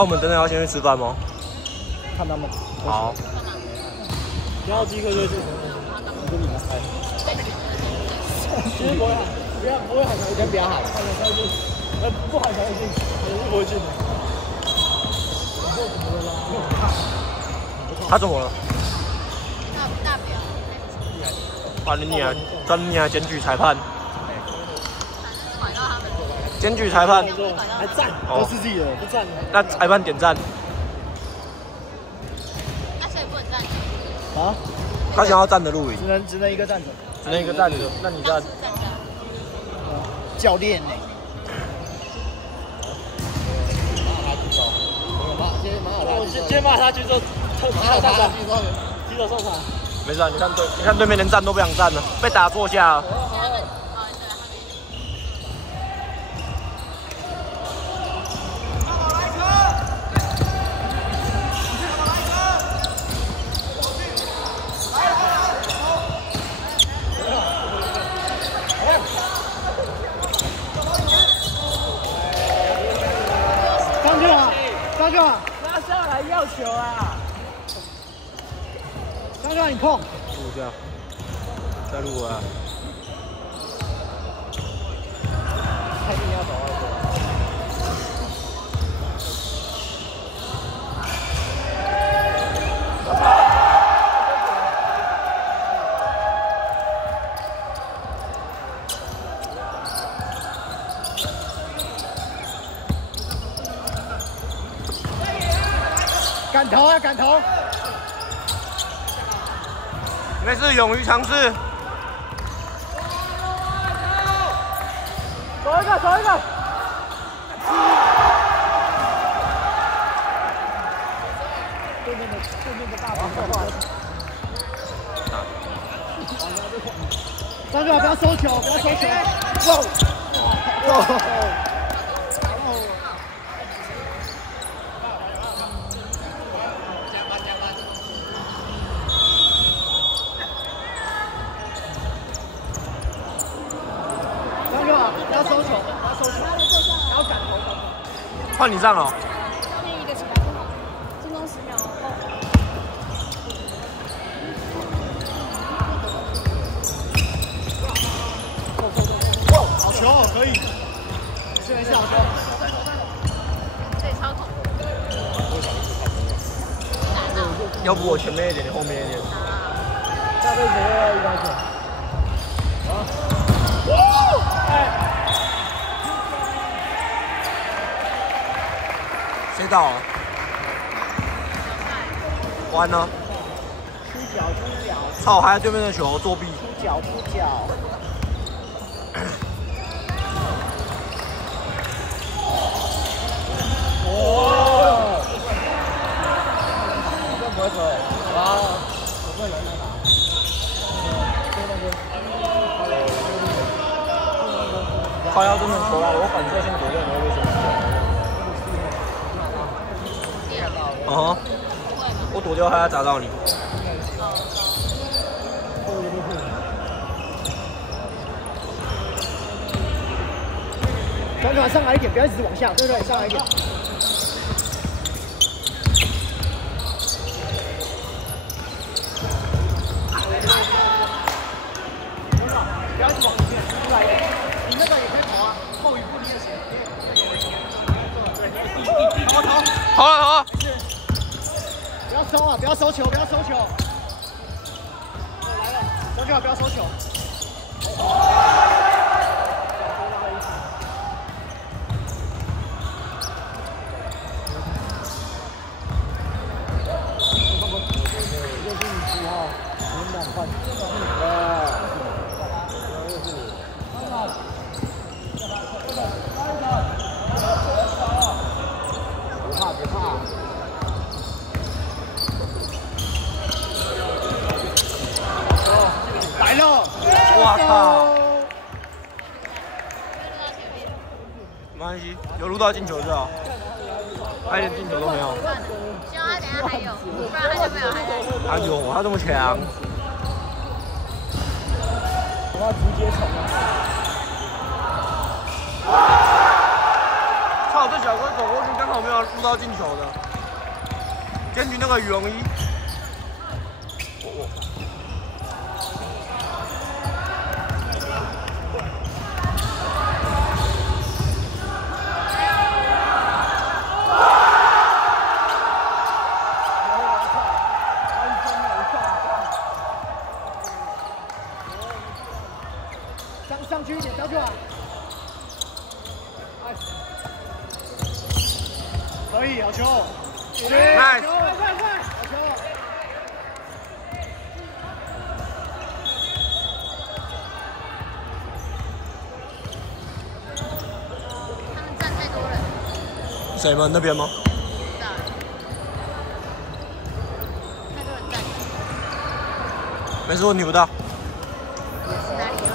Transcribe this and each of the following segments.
我们真的要先去吃饭吗？看他们。好。然后第一个就是跟你们拍。其实不会喊条，先不要喊，喊条就不喊条就进，也是不会进的。他怎么了？大表。啊，你啊，检举裁判。检举裁判。还站，都是自己的，不站。那裁判点赞。那谁不能站？啊？他想要站着录影。只能一个站着。只能一个站着，那你站。教练呢？先骂他去做，提手上场。没事啊，你看对面连站都不想站了，被打坐下了。张哥，拉上来要球啊！张哥，你碰。录一下，再录啊。看你要走啊！敢投啊！敢投！没事，勇于尝试。走一个！对面的大防守。张哥，不要收球！哇！不要收球，然后赶投。换你上了。后面一个起来就好，进攻10秒后。哇，好球，可以。现在是好球。对，超恐怖。要不我前面一点，你后面一点。下辈子我要100球。谁倒了？完了！出脚！操，还在对面的球作弊。出脚！哦！这不会投啊！我不会人来打。靠腰真的投啊！我反射性躲掉，你会被什么？我躲掉他，砸到你。张哥上来一点，不要一直往下。对，上来一点。不要一直往前，出来一点。你那个也可以跑啊，后一步你也行。好了。不要收啊！不要收球！来了，张哥不要收球。不怕。来了！哇靠！没关系，有录到进球就好。他一点进球都没有。希望他等下还有，不然他就没有还在。他有，他这么强。我要直接冲啊！操，这小龟走过去，刚好没有录到进球的。监局那个羽绒衣。上去一点，上去啊！可以，好球！ Nice！ 快，好球！他们站太多人。谁们那边吗？不知道。太多人站。没事，问题不大。 哪里了？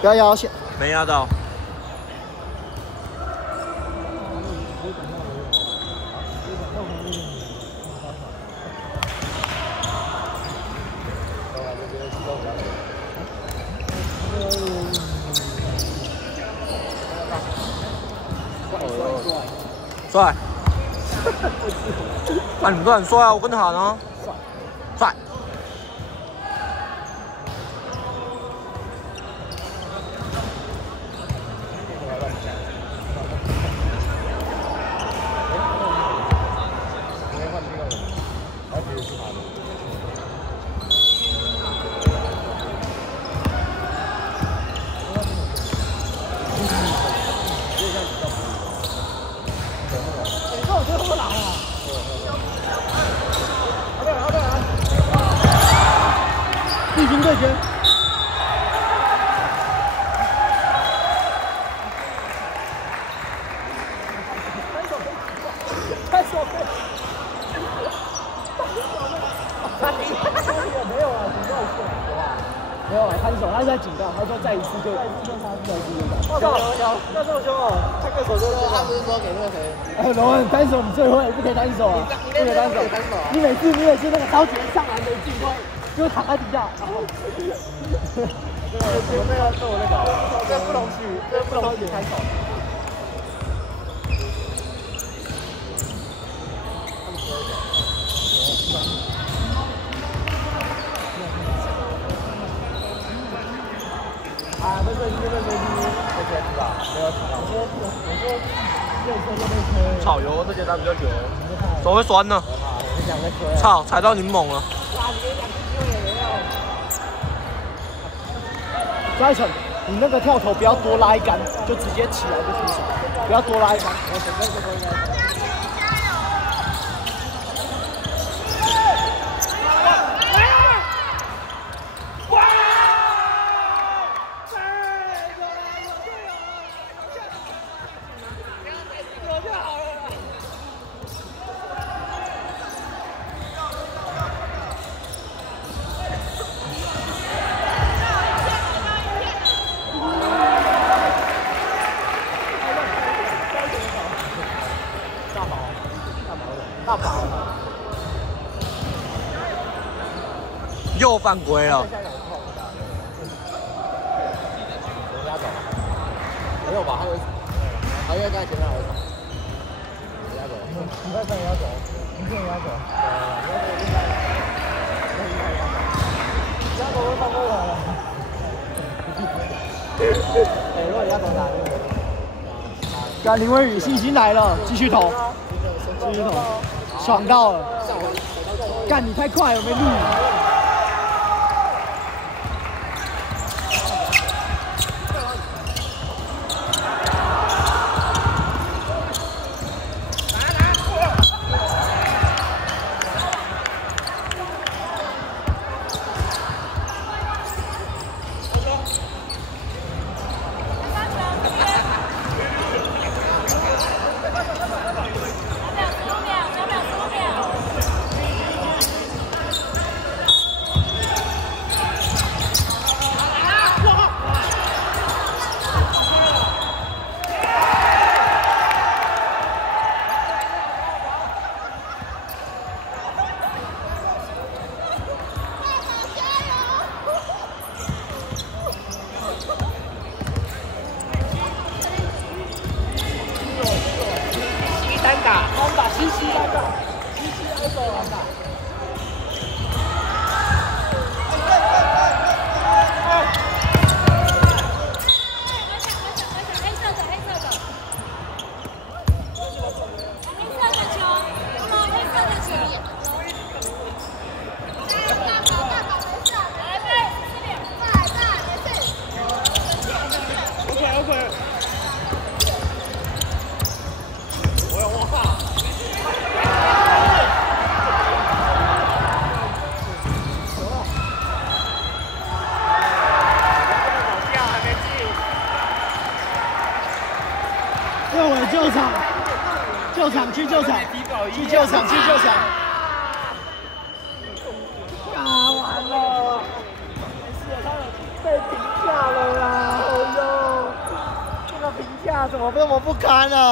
不要压线，没压到。帅！啊，你们都很帅啊，我跟他呢。帅！地军对决。拍手！没有啊，警告是没有啊，摊手，他是在警告，他说再一次就再一次就打。有，那这么凶哦，他个手就他不是说给那个谁？罗文单手你最会，不可以单手啊，不可以单手。你每次那个超级上篮的进攻，就会躺在底下。这个是我那个，这不容许，这不容许单手。啊，那个这个飞机这些是吧？没有提到。我说右车就被吹。炒油这阶段比较油，手会酸呢。操，踩到柠檬了。张一成，你那个跳投不要多拉一杆，就直接起来就出手，不要多拉一杆。我准备这个应该。 大宝，又犯规了。压走，没有吧？还有在前面还有一场，压走，你快上压走，你先压走，压走会犯规了。哎，如果压走打就。干林威宇信心来了，继续投，继续投。 爽到了！干你太快了，没录。右尾救场，救场去救场，去救场去救场。啊，完了！没事，他被评价了啦！哦呦，这个评价怎么这么不堪啊？